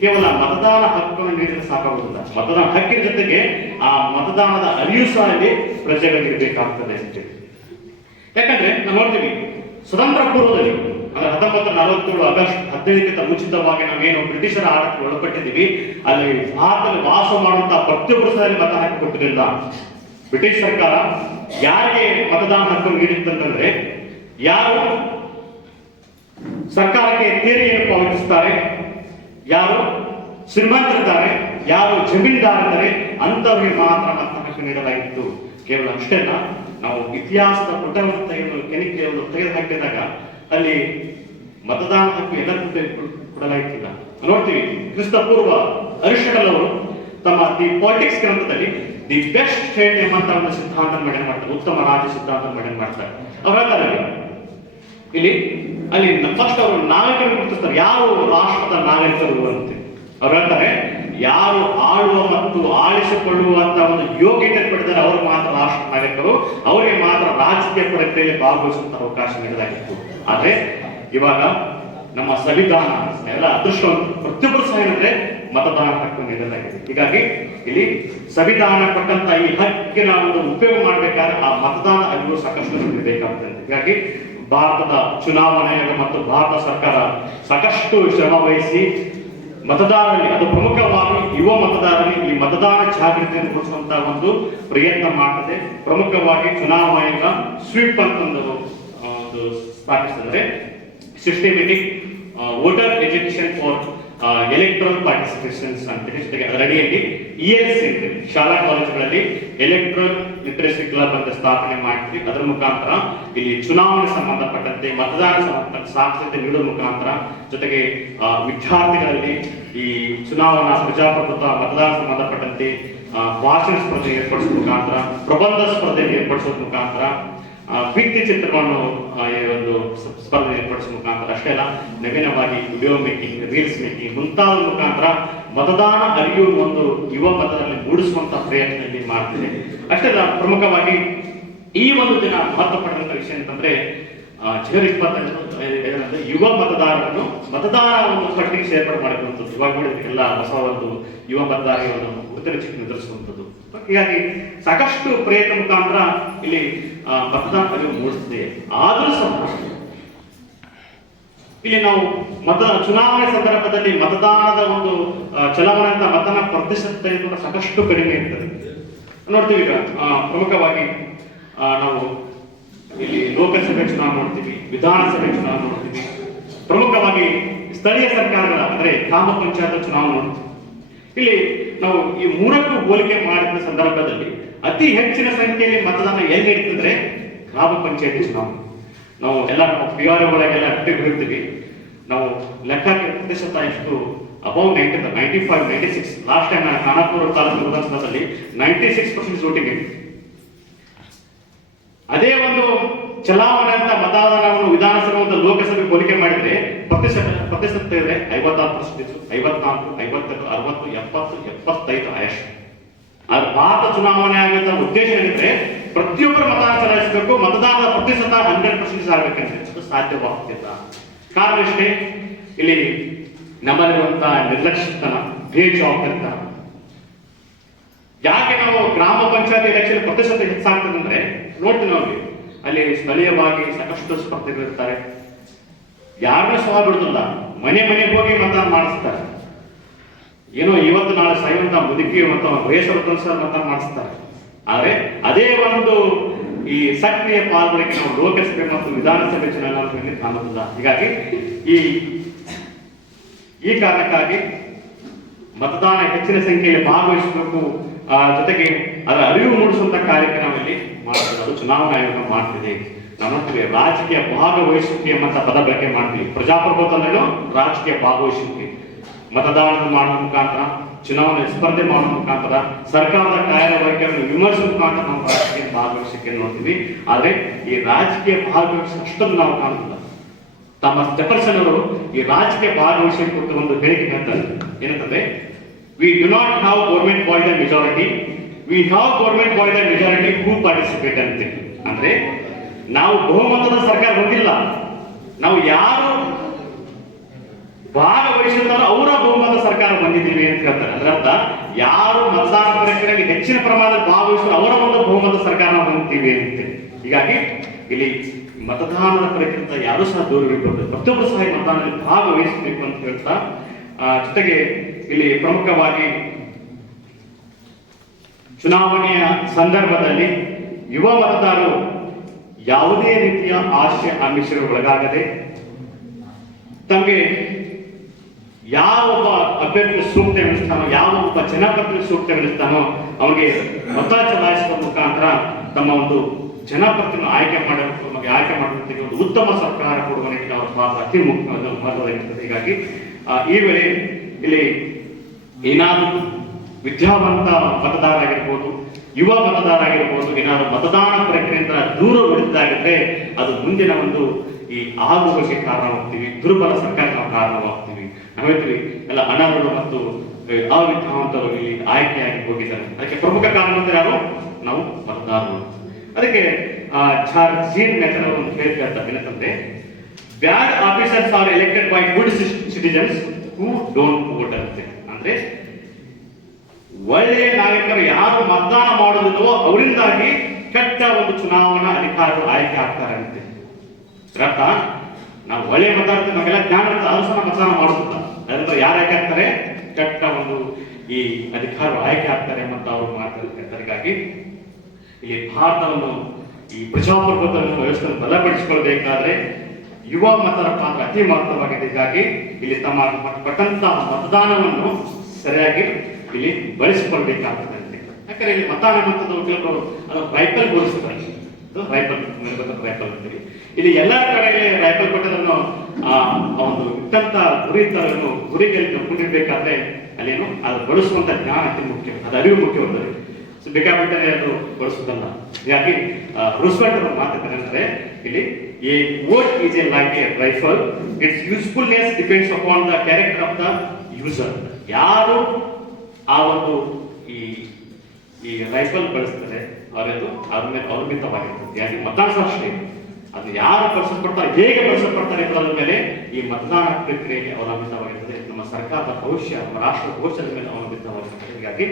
ಕೇವಲ ಮತದಾನ ಹಕ್ಕನ್ನು ನೀಡಿದ್ರೆ ಸಾಕಾಗುವುದಿಲ್ಲ. ಮತದಾನ ಹಕ್ಕಿನ ಜೊತೆಗೆ ಆ ಮತದಾನದ ಅರಿವು ಸಹ ಇಲ್ಲಿ ಪ್ರಜೆಗಳಿರ್ಬೇಕಾಗ್ತದೆ ಅಂತೇಳಿ. ಯಾಕಂದ್ರೆ ನಾವು ನೋಡ್ತೀವಿ ಸ್ವತಂತ್ರ ಪೂರ್ವದಲ್ಲಿ ಅಂದ್ರೆ 1947 ಆಗಸ್ಟ್ 15ಕ್ಕಿಂತ ಮುಂಚಿತವಾಗಿ ನಾವೇನು ಬ್ರಿಟಿಷರ ಆಡಳಿತಕ್ಕೆ ಒಳಪಟ್ಟಿದ್ದೀವಿ, ಅಲ್ಲಿ ಭಾರತದಲ್ಲಿ ವಾಸ ಮಾಡುವಂತಹ ಪ್ರತಿಯೊಬ್ಬರು ಸಹ ಮತದಾನ ಹಕ್ಕು ಕೊಟ್ಟಿರಲಿಲ್ಲ. ಬ್ರಿಟಿಷ್ ಸರ್ಕಾರ ಯಾರಿಗೆ ಮತದಾನ ಹಕ್ಕು ನೀಡಿತ್ತಂತಂದ್ರೆ ಯಾರು ಸರ್ಕಾರಕ್ಕೆ ತೆರಿಗೆಯನ್ನು ಪಾವತಿಸ್ತಾರೆ, ಯಾರು ಶ್ರೀಮಂತರಿದ್ದಾರೆ, ಯಾರು ಜಮೀನ್ದಾರಿದ್ದಾರೆ ಅಂತವರಿಗೆ ಮಾತ್ರ ಮತ ಹಕ್ಕು ನೀಡಲಾಗಿತ್ತು. ಕೇವಲ ಅಷ್ಟೇ ಅಲ್ಲ, ನಾವು ಇತಿಹಾಸದ ಪುಟವನ್ನು ತೆಗೆದು ಹಾಕಿದಾಗ ಅಲ್ಲಿ ಮತದಾನ ಹಕ್ಕು ಎಲ್ಲರಿಗೂ ಕೊಡಲಾಗಿತ್ತಿಲ್ಲ. ನೋಡ್ತೀವಿ ಕ್ರಿಸ್ತಪೂರ್ವ ಅರಿಸ್ಟಾಟಲ್ ಅವರು ತಮ್ಮ ದಿ ಪಾಲಿಟಿಕ್ಸ್ ಗ್ರಂಥದಲ್ಲಿ ದಿ ಬೆಸ್ಟ್ ಸ್ಟೇಟ್ ಎಂಬಂತ ಒಂದು ಸಿದ್ಧಾಂತ ಮಂಡನೆ ಮಾಡ್ತಾರೆ, ಉತ್ತಮ ರಾಜ್ಯ ಸಿದ್ಧಾಂತ ಮಂಡನೆ ಮಾಡ್ತಾರೆ. ಅವರ ಇಲ್ಲಿ ಅಲ್ಲಿ ಫಸ್ಟ್ ಅವರು ನಾಗರಿಕರು ಗುರುತಿಸ್ತಾರೆ, ಯಾರು ರಾಷ್ಟ್ರದ ನಾಗರಿಕರು ಅಂತ. ಅವ್ರು ಹೇಳ್ತಾರೆ ಯಾರು ಆಳುವ ಮತ್ತು ಆಳಿಸಿಕೊಳ್ಳುವಂತ ಒಂದು ಯೋಗ್ಯತೆ ಪಡೆದರೆ ಅವರು ಮಾತ್ರ ರಾಷ್ಟ್ರ ನಾಗರಿಕರು, ಅವರಿಗೆ ಮಾತ್ರ ರಾಜಕೀಯ ಪ್ರಕ್ರಿಯೆಯಲ್ಲಿ ಭಾಗವಹಿಸುವಂತ ಅವಕಾಶ ನೀಡಲಾಗಿತ್ತು. ಆದ್ರೆ ಇವಾಗ ನಮ್ಮ ಸಂವಿಧಾನ ಎಲ್ಲ ಅದೃಷ್ಟವಂತ ಪ್ರತಿಯೊಬ್ಬರು ಸಹ ಏನಂದ್ರೆ ಮತದಾನ ಹಕ್ಕು ನೀಡಲಾಗಿದೆ. ಹೀಗಾಗಿ ಇಲ್ಲಿ ಸಂವಿಧಾನ ಕೊಟ್ಟಂತ ಈ ಹಕ್ಕಿನ ಒಂದು ಉಪಯೋಗ ಮಾಡಬೇಕಾದ್ರೆ ಆ ಮತದಾನ ಅರಿವು ಸಾಕಷ್ಟು ಬೇಕಾಗ್ತದೆ. ಹೀಗಾಗಿ ಭಾರತದ ಚುನಾವಣೆ ಆಯೋಗ ಮತ್ತು ಭಾರತ ಸರ್ಕಾರ ಸಾಕಷ್ಟು ಶ್ರಮ ವಹಿಸಿ ಮತದಾರರಲ್ಲಿ, ಅದು ಪ್ರಮುಖವಾಗಿ ಯುವ ಮತದಾರರಲ್ಲಿ ಈ ಮತದಾನ ಜಾಗೃತಿಯನ್ನು ಮೂಡಿಸುವಂತಹ ಒಂದು ಪ್ರಯತ್ನ ಮಾಡ್ತದೆ. ಪ್ರಮುಖವಾಗಿ ಚುನಾವಣಾ ಆಯೋಗ ಸ್ವೀಪ್ ಅಂತ ಒಂದು ಸ್ಥಾಪಿಸಿದರೆ systematic voter education for electoral participations ಅಂತ ಜೊತೆಗೆ ಅದರಡಿಯಲ್ಲಿ ELC ಶಾಲಾ ಕಾಲೇಜುಗಳಲ್ಲಿ ಎಲೆಕ್ಟ್ರಲ್ ಲಿಟರಸಿ ಕ್ಲಬ್ ಅಂತ ಸ್ಥಾಪನೆ ಮಾಡ್ತೀವಿ. ಅದರ ಮುಖಾಂತರ ಇಲ್ಲಿ ಚುನಾವಣೆ ಸಂಬಂಧಪಟ್ಟಂತೆ ಮತದಾನ ಸಂಬಂಧಪಟ್ಟ ಸಾಕ್ಷರತೆ ನೀಡುವ ಮುಖಾಂತರ, ಜೊತೆಗೆ ವಿದ್ಯಾರ್ಥಿಗಳಲ್ಲಿ ಈ ಚುನಾವಣಾ ಪ್ರಜಾಪ್ರಭುತ್ವ ಮತದಾನ ಸಂಬಂಧಪಟ್ಟಂತೆ ಭಾಷಣ ಸ್ಪರ್ಧೆ ಏರ್ಪಡಿಸುವ ಮುಖಾಂತರ, ಪ್ರಬಂಧ ಸ್ಪರ್ಧೆ ಏರ್ಪಡಿಸುವ ಮುಖಾಂತರ, ಭಿತ್ತಿ ಚಿತ್ರವನ್ನು ಒಂದು ಸ್ಪರ್ಧೆ ಏರ್ಪಡಿಸುವ ಮುಖಾಂತರ ಅಷ್ಟೇ ಅಲ್ಲ, ನವೀನವಾಗಿ ವಿಡಿಯೋ ಮೇಕಿಂಗ್, ರೀಲ್ಸ್ ಮೇಕಿಂಗ್ ಮುಂತಾದ ಮುಖಾಂತರ ಮತದಾನ ಅರಿವು ಒಂದು ಯುವ ಮತದಲ್ಲಿ ಮೂಡಿಸುವಂತ ಪ್ರಯತ್ನ ಇಲ್ಲಿ ಮಾಡ್ತಿದೆ. ಅಷ್ಟೇ ಅಲ್ಲ, ಪ್ರಮುಖವಾಗಿ ಈ ಒಂದು ದಿನ ಮಹತ್ವ ಪಡೆದಂತ ವಿಷಯ ಅಂತಂದ್ರೆ ಜನವರಿ 25 ಯುವ ಮತದಾರರನ್ನು ಮತದಾರ ಒಂದು ಪಟ್ಟಿಗೆ ಸೇರ್ಪಡೆ ಮಾಡಿರುವಂಥದ್ದು. ಇವಾಗ ನೋಡಿದ್ರೆ ಎಲ್ಲ ಹೊಸ ಒಂದು ಯುವ ಮತದಾರರಿಗೆ ಒಂದು ಗುರುತಿನ ಚೀಟಿ ನಿರ್ಧರಿಸುವಂಥದ್ದು. ಹೀಗಾಗಿ ಸಾಕಷ್ಟು ಪ್ರಯತ್ನ ಮುಖಾಂತರ ಇಲ್ಲಿ ಮತದಾನ ಅರಿವು ಮೂಡಿಸಿದೆ. ಆದರೂ ಸಹ ಇಲ್ಲಿ ನಾವು ಚುನಾವಣೆ ಸಂದರ್ಭದಲ್ಲಿ ಮತದಾನದ ಒಂದು ಚಲಾವಣೆ ಅಂತ ಮತದಾನ ಪ್ರತಿಶತ ಕೂಡ ಸಾಕಷ್ಟು ಕಡಿಮೆ ಇರ್ತದೆ. ನೋಡ್ತೀವಿ ಈಗ ಪ್ರಮುಖವಾಗಿ ನಾವು ಇಲ್ಲಿ ಲೋಕಸಭೆ ಚುನಾವಣೆ ನೋಡ್ತೀವಿ, ವಿಧಾನಸಭೆ ಚುನಾವಣೆ ನೋಡ್ತೀವಿ, ಪ್ರಮುಖವಾಗಿ ಸ್ಥಳೀಯ ಸರ್ಕಾರಗಳ ಅಂದ್ರೆ ಗ್ರಾಮ ಪಂಚಾಯತ್ ಚುನಾವಣೆ ನೋಡ್ತೀವಿ. ಇಲ್ಲಿ ನಾವು ಈ ಮೂರಕ್ಕೂ ಹೋಲಿಕೆ ಮಾಡಿದ ಸಂದರ್ಭದಲ್ಲಿ ಅತಿ ಹೆಚ್ಚಿನ ಸಂಖ್ಯೆಯಲ್ಲಿ ಮತದಾನ ಎಲ್ಲಿ ಇರ್ತಂದ್ರೆ ಗ್ರಾಮ ಪಂಚಾಯತಿ ಚುನಾವಣೆ. ನಾವು PRO ಒಳಗೆಲ್ಲ ಆಕ್ಟಿವ್ ಇರ್ತೀವಿ. ನಾವು ಲೆಕ್ಕಕ್ಕೆ ಪ್ರತಿಶತ ಎಷ್ಟು ಅಬೌವ್ 95, 96. ಲಾಸ್ಟ್ ಟೈಮ್ ನಾನು ಖಾನಾಪುರ ತಾಲೂಕು ವಿಧಾನಸಭೆಯಲ್ಲಿ 96% ವೋಟಿಂಗ್ ಇತ್ತು. ಅದೇ ಒಂದು ಚಲಾವಣೆ ಅಂತ ಮತದಾನವನ್ನು ವಿಧಾನಸಭೆ ಮತ್ತು ಲೋಕಸಭೆ ಹೋಲಿಕೆ ಮಾಡಿದ್ರೆ ಪ್ರತಿಶತ ಇದ್ರೆ 56%, 54, 52, 60, 70, 75 ಆಯಷ್ಟು. ಆದ್ರೆ ಭಾರತ ಚುನಾವಣೆ ಆಗುವಂತ ಉದ್ದೇಶ ಏನಿದ್ರೆ ಪ್ರತಿಯೊಬ್ಬರು ಮತದಾನ ಚಲಾಯಿಸಬೇಕು, ಮತದಾನದ ಪ್ರತಿಶತ 100% ಆಗಬೇಕಂದ್ರೆ ಅದು ಸಾಧ್ಯವಾಗ್ತಿಲ್ಲ. ಕಾರಣ ಇಷ್ಟೇ, ಇಲ್ಲಿ ನಮ್ಮಲ್ಲಿರುವಂತಹ ನಿರ್ಲಕ್ಷ್ಯತನ, ಬೇಜವಾಬ್ದಾರಿತನ. ಯಾಕೆ ನಾವು ಗ್ರಾಮ ಪಂಚಾಯತ್ ಎಲೆಕ್ಷನ್ ಪ್ರತಿಶತ ಹೆಚ್ಚಾಗ್ತದೆ ಅಂದ್ರೆ ನೋಡ್ತೀವಿ ನಾವು ಅಲ್ಲಿ ಸ್ಥಳೀಯವಾಗಿ ಸಾಕಷ್ಟು ಸ್ಪರ್ಧೆಗಳಿರ್ತಾರೆ. ಯಾರನ್ನೂ ಸಹ ಬಿಡುದಿಲ್ಲ, ಮನೆ ಮನೆಗೆ ಹೋಗಿ ಮತದಾನ ಮಾಡಿಸ್ತಾರೆ. ಏನೋ ಇವತ್ತು ನಾಳೆ ಸಾಯುವಂತ ಮುದುಕಿ ಮತ್ತು ವಯಸ್ಸು ಮತದಾನ ಮಾಡಿಸ್ತಾರೆ. ಆದ್ರೆ ಅದೇ ಒಂದು ಈ ಸಕ್ರಿಯ ಪಾಲ್ಗೊಳ್ಳಿಕೆ ನಾವು ಲೋಕಸಭೆ ಮತ್ತು ವಿಧಾನಸಭೆ ಚುನಾವಣೆಯಲ್ಲಿ ಕಾಣುತ್ತಿಲ್ಲ. ಹೀಗಾಗಿ ಈ ಕಾರಣಕ್ಕಾಗಿ ಮತದಾನ ಹೆಚ್ಚಿನ ಸಂಖ್ಯೆಯಲ್ಲಿ ಭಾಗವಹಿಸಬೇಕು, ಜೊತೆಗೆ ಅದರ ಅರಿವು ಮೂಡಿಸುವಂತ ಕಾರ್ಯಕ್ಕೆ ನಾವಿಲ್ಲಿ ಮಾಡ್ತೀವಿ. ಅದು ಚುನಾವಣಾ ಆಯೋಗ ಮಾಡ್ತಿದೆ. ನಾವು ನೋಡ್ತೀವಿ ರಾಜಕೀಯ ಭಾಗವಹಿಸುವಿಕೆ ಎಂಬಂತ ಪದ ಬಳಕೆ ಮಾಡ್ತೀವಿ. ಪ್ರಜಾಪ್ರಭುತ್ವದಲ್ಲೇನೋ ರಾಜಕೀಯ ಭಾಗವಹಿಸುವಿಕೆ, ಮತದಾನ ಮಾಡುವ ಮುಖಾಂತರ, ಚುನಾವಣೆ ಸ್ಪರ್ಧೆ ಮಾಡುವ ಮುಖಾಂತರ, ಸರ್ಕಾರದ ಕಾರ್ಯವೈಖರಿಯನ್ನು ವಿಮರ್ಶೆ ಮುಖಾಂತರ ನಾವು ರಾಜಕೀಯ ಭಾಗವಹಿಸಿಕೆ ನೋಡ್ತೀವಿ. ಆದ್ರೆ ಈ ರಾಜಕೀಯ ಭಾಗವಹಿಸಷ್ಟನ್ನು ನಾವು ಕಾಣುತ್ತಿಲ್ಲ. ತಮ್ಮ ಜೆಫರ್ಸನ್ ಅವರು ಈ ರಾಜಕೀಯ ಭಾಗವಹಿಸಿಕೆ ಕುರಿತು ಒಂದು ಹೇಳಿಕೆ ಹೇಳ್ತಾರೆ. ಏನಂತಂದ್ರೆ, we do not have government by the majority, we have government by the majority who participate ಅಂತ. ಅಂದ್ರೆ ನಾವು ಬಹುಮತದ ಸರ್ಕಾರ ಹೊಂದಿಲ್ಲ, ನಾವು ಯಾರು ಭಾಗವಹಿಸಿದಾರೋ ಅವರ ಬಹುಮತ ಸರ್ಕಾರ ಬಂದಿದ್ದೀವಿ ಅಂತ ಹೇಳ್ತಾರೆ. ಅದರರ್ಥ ಯಾರು ಮತದಾನ ಪ್ರಕ್ರಿಯೆಯಲ್ಲಿ ಹೆಚ್ಚಿನ ಪ್ರಮಾಣದಲ್ಲಿ ಭಾಗವಹಿಸಿದ್ರು ಅವರ ಒಂದು ಬಹುಮತ ಸರ್ಕಾರ ಹೊಂದಿದ್ದೀವಿ ಅಂತ. ಹೀಗಾಗಿ ಇಲ್ಲಿ ಮತದಾನದ ಪ್ರಕ್ರಿಯೆ ಯಾರು ಸಹ ದೂರ ಇರಬಹುದು, ಪ್ರತಿಯೊಬ್ಬರು ಸಹ ಮತದಾನದಲ್ಲಿ ಭಾಗವಹಿಸಬೇಕು ಅಂತ ಹೇಳ್ತಾ, ಜೊತೆಗೆ ಇಲ್ಲಿ ಪ್ರಮುಖವಾಗಿ ಚುನಾವಣೆಯ ಸಂದರ್ಭದಲ್ಲಿ ಯುವ ಮತದಾರರು ಯಾವುದೇ ರೀತಿಯ ಆಶಯ ಆಮಿಷಗಳು ಒಳಗಾಗದೆ ತಮಗೆ ಯಾವ ಒಬ್ಬ ಅಭ್ಯರ್ಥಿ ಸೂಕ್ತವೆನಿಸ್ತಾನೋ, ಯಾವ ಒಬ್ಬ ಜನಪ್ರತಿನಿಧಿ ಸೂಕ್ತವೆನಿಸ್ತಾನೋ ಅವನಿಗೆ ಮತ ಚಲಾಯಿಸುವ ಮುಖಾಂತರ ತಮ್ಮ ಒಂದು ಜನಪ್ರತಿನಿಧಿ ಆಯ್ಕೆ ಮಾಡುವಂತೆ ಒಂದು ಉತ್ತಮ ಸರ್ಕಾರ ಕೊಡುವ ನಿಟ್ಟಿನಲ್ಲಿ ಅವರ ಪಾತ್ರ ಅತಿ ಮುಖ್ಯವಾದ ಮಹತ್ವದಾಗಿರ್ತದೆ. ಹೀಗಾಗಿ ಈ ವೇಳೆ ಇಲ್ಲಿ ಏನಾದರೂ ವಿದ್ಯಾವಂತ ಮತದಾರ ಆಗಿರ್ಬೋದು, ಯುವ ಮತದಾರ ಆಗಿರ್ಬೋದು, ಏನಾದರೂ ಮತದಾನ ಪ್ರಕ್ರಿಯೆಯಿಂದ ದೂರ ಉಳಿದಾಗಿದ್ರೆ ಅದು ಮುಂದಿನ ಒಂದು ಈ ಆಗುವಿಕೆ ಕಾರಣವಾಗ್ತೀವಿ, ದುರ್ಬಲ ಸರ್ಕಾರ ನಾವು ಕಾರಣವಾಗ್ತೀವಿ. ನಾವು ಹೇಳ್ತೀವಿ ಎಲ್ಲ ಅನರ್ಹರು ಮತ್ತು ಅವಿದ್ಯಾವಂತರು ಇಲ್ಲಿ ಆಯ್ಕೆಯಾಗಿ ಹೋಗಿದ್ದಾರೆ. ಅದಕ್ಕೆ ಪ್ರಮುಖ ಕಾರಣ ಅಂದ್ರೆ ಯಾರು? ನಾವು ಮತದಾರರು. ಅದಕ್ಕೆ ಜೀನ್ ಮೆಥಡ್ ಅವರು ಒಂದು ಹೇಳ್ತಾರೆ. ಏನಂತಂದ್ರೆ, bad officers are elected by good citizens who don't vote ಅಂತೆ. ಅಂದ್ರೆ ಒಳ್ಳೆಯ ನಾಗರಿಕರು ಯಾರು ಮತದಾನ ಮಾಡೋದಿಲ್ಲವೋ ಅವರಿಂದಾಗಿ ಕೆಟ್ಟ ಒಂದು ಚುನಾವಣಾ ಅಧಿಕಾರಿಗಳು ಆಯ್ಕೆ ಆಗ್ತಾರೆ ಅಂತೆ. ಅರ್ಥ, ನಾವು ಒಳ್ಳೆಯ ಮತದಾರ ನಮಗೆಲ್ಲ ಜ್ಞಾನ ಇರುತ್ತೆ, ಆದ್ರೂ ಸಹ ಮತದಾನ ಮಾಡೋದಿಲ್ಲ. ಅದರಿಂದ ಯಾರು ಆಯ್ಕೆ ಆಗ್ತಾರೆ? ಕೆಟ್ಟ ಒಂದು ಈ ಅಧಿಕಾರಿಗಳು ಆಯ್ಕೆ ಆಗ್ತಾರೆ ಅಂತ ಅವರು ಮಾತಾಡ್ತಾರೆ. ಹೀಗಾಗಿ ಇಲ್ಲಿ ಭಾರತವನ್ನು ಈ ಪ್ರಜಾಪ್ರಭುತ್ವ ವ್ಯವಸ್ಥೆಯನ್ನು ಬಲಪಡಿಸಿಕೊಳ್ಳಬೇಕಾದ್ರೆ ಯುವ ಮತದಾರರ ಪಾತ್ರ ಅತಿ ಮಹತ್ವವಾಗಿದೆ. ಹೀಗಾಗಿ ಇಲ್ಲಿ ತಮ್ಮ ಪಟ್ಟಂತಹ ಮತದಾನವನ್ನು ಸರಿಯಾಗಿ ಇಲ್ಲಿ ಬಳಸಿಕೊಳ್ಬೇಕಾಗ್ತದೆ. ಯಾಕಂದ್ರೆ ಇಲ್ಲಿ ಮತದಾನ ಮತದ ಕೆಲವರು ಅದು ರೈಫಲ್ ಹೋಲಿಸ್ತಾರೆ. ರೈಫಲ್ ಅಂತೀವಿ. ಇಲ್ಲಿ ಎಲ್ಲರ ಕಡೆ ರೈಫಲ್ ಕೊಟ್ಟದನ್ನು ಒಂದು ಇಟ್ಟಂತ ಗುರಿಗಳಿಗೆ ಕೂಡಿರ್ಬೇಕಾದ್ರೆ ಅಲ್ಲೇನು ಅದು ಬಳಸುವಂತ ಜ್ಞಾನ ಅತಿ ಮುಖ್ಯ, ಅದು ಅರಿವು ಮುಖ್ಯವಾಗ್ತದೆ. ಬೇಕಾಬಿಟ್ಟರೆ ಅದು ಬಳಸುವುದಲ್ಲ. ಹೀಗಾಗಿ ರೂಸ್ವೆಲ್ಟ್ ಅವರು ಮಾತಾಡ್ತಾರೆ ಅಂದ್ರೆ, ಇಲ್ಲಿ A vote is A like A rifle, it's usefulness depends upon the character of the user. ಯಾರು ಆ ಒಂದು ಈ ರೈಫಲ್ ಬಳಸ್ತಾರೆ ಅವರದು ಅವ್ರ ಮೇಲೆ ಅವಲಂಬಿತವಾಗಿರ್ತದೆ. ಯಾಕೆ ಮತದಾನ ಅಷ್ಟೇ ಅದನ್ನು ಯಾರು ಬಳಸಲ್ಪಡ್ತಾರೆ, ಹೇಗೆ ಬಳಸಲ್ಪಡ್ತಾರೆ ಎಂಬುದರ ಮೇಲೆ ಈ ಮತದಾನ ಪ್ರಕ್ರಿಯೆ ಅವಲಂಬಿತವಾಗಿರ್ತದೆ. ನಮ್ಮ ಸರ್ಕಾರದ ಭವಿಷ್ಯ, ನಮ್ಮ ರಾಷ್ಟ್ರದ ಭವಿಷ್ಯದ ಮೇಲೆ ಅವಲಂಬಿತವಾಗಿರ್ತದೆ. ಹೀಗಾಗಿ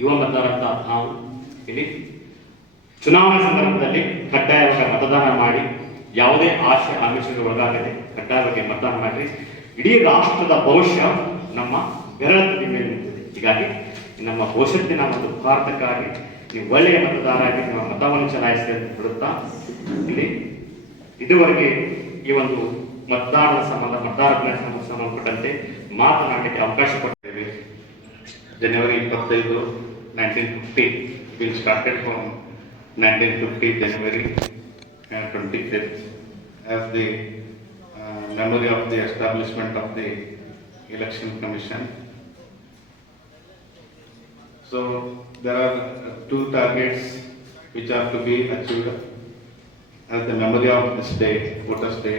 ಯುವ ಮತದಾರ ನಾವು ಇಲ್ಲಿ ಚುನಾವಣೆ ಸಂದರ್ಭದಲ್ಲಿ ಕಡ್ಡಾಯವಾಗಿ ಮತದಾನ ಮಾಡಿ, ಯಾವುದೇ ಆಶೆ ಆಮಿಷಗಳಿಗೆ ಒಳಗಾಗದೆ ಕಡ್ಡಾಯವಾಗಿ ಮತದಾನ ಮಾಡಿ. ಇಡೀ ರಾಷ್ಟ್ರದ ಭವಿಷ್ಯ ನಮ್ಮ ಬೆರಳಿನ ಮೇಲೆ ನಿಂತಿದೆ. ಹೀಗಾಗಿ ನಮ್ಮ ಭವಿಷ್ಯತ್ತಿನ ಒಂದು ಭಾರತಕ್ಕಾಗಿ ನೀವು ಒಳ್ಳೆಯ ಮತದಾರರಾಗಿ ನಿಮ್ಮ ಮತವನ್ನು ಚಲಾಯಿಸಿ ಅಂತ ಬಿಡುತ್ತಾ ಇಲ್ಲಿ ಇದುವರೆಗೆ ಈ ಒಂದು ಮತದಾರರ ಮತದಾರ ಸಂಬಂಧಪಟ್ಟಂತೆ ಮಾತನಾಡಲಿಕ್ಕೆ ಅವಕಾಶ ಕೊಟ್ಟಿದ್ದೇವೆ. January 25, 1950. We started from 1950 January 25th as the memory of the establishment of the Election Commission. So there are two targets which are to be achieved as the memory of this day, Voters' Day.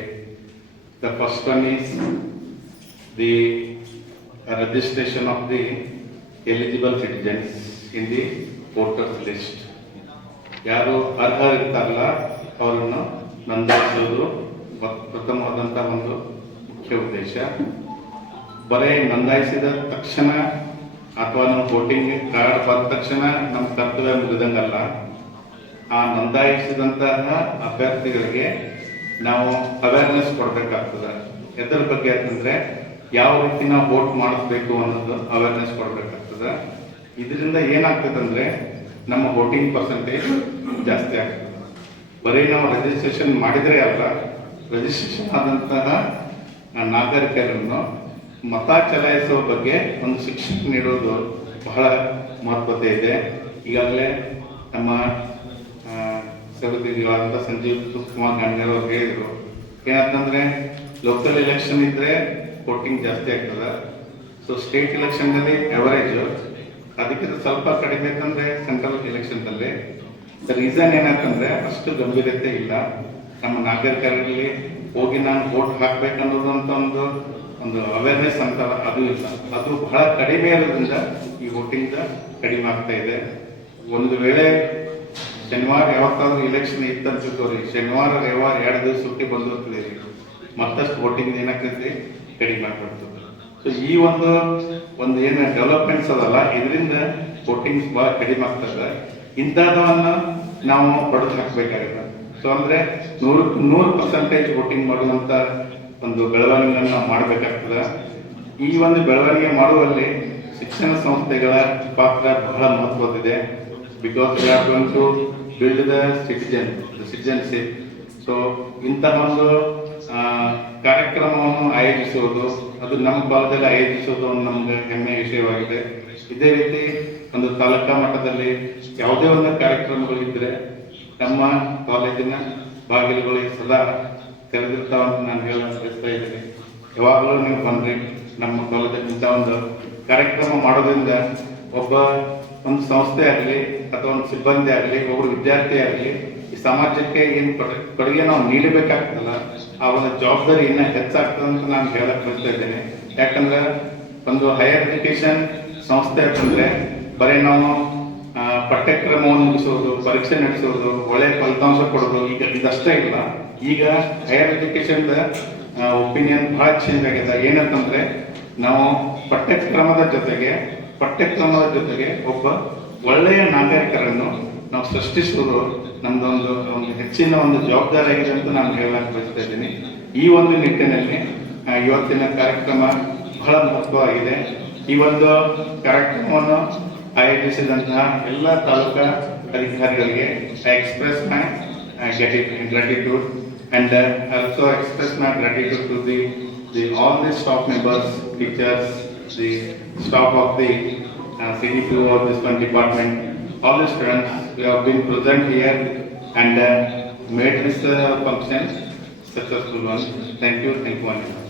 The first one is the registration of the eligible citizens in the voters list. ಯಾರು ಅರ್ಹರಿರ್ತಾರಲ್ಲ ಅವರನ್ನು ನೋಂದಾಯಿಸುವುದು ಪ್ರಥಮವಾದಂತಹ ಒಂದು ಮುಖ್ಯ ಉದ್ದೇಶ. ಬರೀ ನೋಂದಾಯಿಸಿದ ತಕ್ಷಣ ಅಥವಾ ನಮ್ಮ ವೋಟಿಂಗ್ ಕಾರ್ಡ್ ಬಂದ ತಕ್ಷಣ ನಮ್ಮ ಕರ್ತವ್ಯ ಮುಗಿದಂಗಲ್ಲ. ಆ ನೋಂದಾಯಿಸಿದಂತಹ ಅಭ್ಯರ್ಥಿಗಳಿಗೆ ನಾವು ಅವೇರ್ನೆಸ್ ಕೊಡಬೇಕಾಗ್ತದೆ. ಎದರ ಬಗ್ಗೆ ಅಂತಂದ್ರೆ ಯಾವ ರೀತಿ ನಾವು ವೋಟ್ ಮಾಡಿಸ್ಬೇಕು ಅನ್ನೋದು ಅವೇರ್ನೆಸ್ ಕೊಡಬೇಕಾಗ್ತದೆ. ಇದರಿಂದ ಏನಾಗ್ತದೆ ಅಂದ್ರೆ ನಮ್ಮ ವೋಟಿಂಗ್ ಪರ್ಸೆಂಟೇಜ್ ಜಾಸ್ತಿ ಆಗ್ತದೆ. ಬರೀ ನಾವು ರಿಜಿಸ್ಟ್ರೇಷನ್ ಮಾಡಿದರೆ ಅಲ್ಲ, ರಿಜಿಸ್ಟ್ರೇಷನ್ ಆದಂತಹ ನಾಗರಿಕರನ್ನು ಮತ ಚಲಾಯಿಸುವ ಬಗ್ಗೆ ಒಂದು ಶಿಕ್ಷಣ ನೀಡೋದು ಬಹಳ ಮಹತ್ವತೆ ಇದೆ. ಈಗಾಗಲೇ ನಮ್ಮ ಸಹೋದರಿಗಳಾದಂಥ ಸಂಜೀವ್ ಕುಮಾರ್ ಗಾಂಧಿಯವರು ಅವ್ರು ಹೇಳಿದರು, ಏನಂತಂದ್ರೆ ಲೋಕಲ್ ಎಲೆಕ್ಷನ್ ಇದ್ರೆ ವೋಟಿಂಗ್ ಜಾಸ್ತಿ ಆಗ್ತದೆ. ಸೊ ಸ್ಟೇಟ್ ಎಲೆಕ್ಷನ್ನಲ್ಲಿ ಅವರೇಜ್ ಅದಕ್ಕಿಂತ ಸ್ವಲ್ಪ ಕಡಿಮೆ ಇತ್ತಂದ್ರೆ ಸೆಂಟ್ರಲ್ ಎಲೆಕ್ಷನ್ದಲ್ಲಿ. ರೀಸನ್ ಏನಂತಂದ್ರೆ ಅಷ್ಟು ಗಂಭೀರತೆ ಇಲ್ಲ. ನಮ್ಮ ನಾಗರಿಕರಲ್ಲಿ ಹೋಗಿ ನಾನು ವೋಟ್ ಹಾಕ್ಬೇಕನ್ನೋದು ಅಂತ ಒಂದು ಅವೇರ್ನೆಸ್ ಅಂತ ಅದು ಇಲ್ಲ. ಅದು ಬಹಳ ಕಡಿಮೆ ಇರೋದ್ರಿಂದ ಈ ವೋಟಿಂಗ್ ಕಡಿಮೆ ಆಗ್ತಾ ಇದೆ. ಒಂದು ವೇಳೆ ಶನಿವಾರ ಯಾವತ್ತಾದ್ರೂ ಇಲೆಕ್ಷನ್ ಇತ್ತಂತ ತಿಳ್ಕೋರಿ, ಶನಿವಾರ ರವಿವಾರ 2 ದಿವಸ ಸುಟ್ಟಿ ಬಂದಿರ್ತದೆ, ಮತ್ತಷ್ಟು ವೋಟಿಂಗ್ ಏನಾಗ್ತೈತಿ ಕಡಿಮೆ ಆಗ್ಬಿಡ್ತದೆ. ಸೊ ಈ ಒಂದು ಏನು ಡೆವಲಪ್ಮೆಂಟ್ಸ್ ಅದಲ್ಲ, ಇದರಿಂದ ವೋಟಿಂಗ್ಸ್ ಬಹಳ ಕಡಿಮೆ ಆಗ್ತದೆ. ಇಂಥದನ್ನ ನಾವು ಹೊಡೆದು ಹಾಕಬೇಕಾಗಿದೆ. ಸೊ ಅಂದ್ರೆ 100% ವೋಟಿಂಗ್ ಮಾಡುವಂತ ಒಂದು ಬೆಳವಣಿಗೆಯನ್ನು ನಾವು ಮಾಡಬೇಕಾಗ್ತದೆ. ಈ ಒಂದು ಬೆಳವಣಿಗೆ ಮಾಡುವಲ್ಲಿ ಶಿಕ್ಷಣ ಸಂಸ್ಥೆಗಳ ಪಾತ್ರ ಬಹಳ ಮಹತ್ವದಿದೆ. Because we are going to build the citizenship. So ಇಂತಹ ಒಂದು ಕಾರ್ಯಕ್ರಮವನ್ನು ಆಯೋಜಿಸುವುದು, ಅದು ನಮ್ಮ ಕಾಲದಲ್ಲಿ ಆಯೋಜಿಸುವುದು ನಮ್ಗೆ ಹೆಮ್ಮೆಯ ವಿಷಯವಾಗಿದೆ. ಇದೇ ರೀತಿ ಒಂದು ತಾಲೂಕಾ ಮಟ್ಟದಲ್ಲಿ ಯಾವುದೇ ಒಂದು ಕಾರ್ಯಕ್ರಮಗಳಿದ್ರೆ ನಮ್ಮ ಕಾಲೇಜಿನ ಬಾಗಿಲುಗಳು ಸದಾ ತೆರೆದಿರ್ತಾವಂತ ನಾನು ಹೇಳಕ್ ಬಯಸ್ತಾ ಇದ್ದೀನಿ. ಯಾವಾಗಲೂ ನೀವು ಬಂದ್ರಿ. ನಮ್ಮ ಕಾಲೇಜಲ್ಲಿ ಇಂಥ ಒಂದು ಕಾರ್ಯಕ್ರಮ ಮಾಡೋದ್ರಿಂದ ಒಂದು ಸಂಸ್ಥೆ ಆಗಲಿ ಅಥವಾ ಒಂದು ಸಿಬ್ಬಂದಿ ಆಗಲಿ, ಒಬ್ಬರು ವಿದ್ಯಾರ್ಥಿ ಆಗಲಿ, ಈ ಸಮಾಜಕ್ಕೆ ಏನು ಕೊಡುಗೆ ನಾವು ನೀಡಬೇಕಾಗ್ತದಲ್ಲ, ಆ ಒಂದು ಜವಾಬ್ದಾರಿ ಇನ್ನೂ ಹೆಚ್ಚಾಗ್ತದೆ ಅಂತ ನಾನು ಹೇಳಕ್ ಬಯಸ್ತಾ ಇದ್ದೇನೆ. ಯಾಕಂದ್ರೆ ಒಂದು ಹೈಯರ್ ಎಜುಕೇಶನ್ ಸಂಸ್ಥೆ ಅಂತಂದ್ರೆ ಬರೀ ನಾವು ಪಠ್ಯಕ್ರಮವನ್ನು ಮುಗಿಸೋದು, ಪರೀಕ್ಷೆ ನಡೆಸೋದು, ಒಳ್ಳೆ ಫಲಿತಾಂಶ ಕೊಡೋದು ಇದಷ್ಟೇ ಇಲ್ಲ. ಈಗ ಹೈಯರ್ ಎಜುಕೇಶನ್ ಒಪಿನಿಯನ್ ಬಹಳ ಚೇಂಜ್ ಆಗಿದೆ. ಏನಂತಂದ್ರೆ ನಾವು ಪಠ್ಯಕ್ರಮದ ಜೊತೆಗೆ ಒಬ್ಬ ಒಳ್ಳೆಯ ನಾಗರಿಕರನ್ನು ನಾವು ಸೃಷ್ಟಿಸುವುದು ನಮ್ದೊಂದು ಹೆಚ್ಚಿನ ಒಂದು ಜವಾಬ್ದಾರಿ ಆಗಿದೆ ಅಂತ ನಾನು ಹೇಳಕ್ ಬಯಸ್ತಾ ಇದ್ದೀನಿ. ಈ ಒಂದು ನಿಟ್ಟಿನಲ್ಲಿ ಇವತ್ತಿನ ಕಾರ್ಯಕ್ರಮ ಬಹಳ ಮಹತ್ವವಾಗಿದೆ. ಈ ಒಂದು ಕಾರ್ಯಕ್ರಮವನ್ನು ಆಯೋಜಿಸಿದಂತಹ ಎಲ್ಲ ತಾಲೂಕಾ ಅಧಿಕಾರಿಗಳಿಗೆ I express my gratitude and also express my gratitude to all the staff members, teachers, the staff of the CDPO of this one department, all the students who have been present here and made this function successful one. Thank you very much.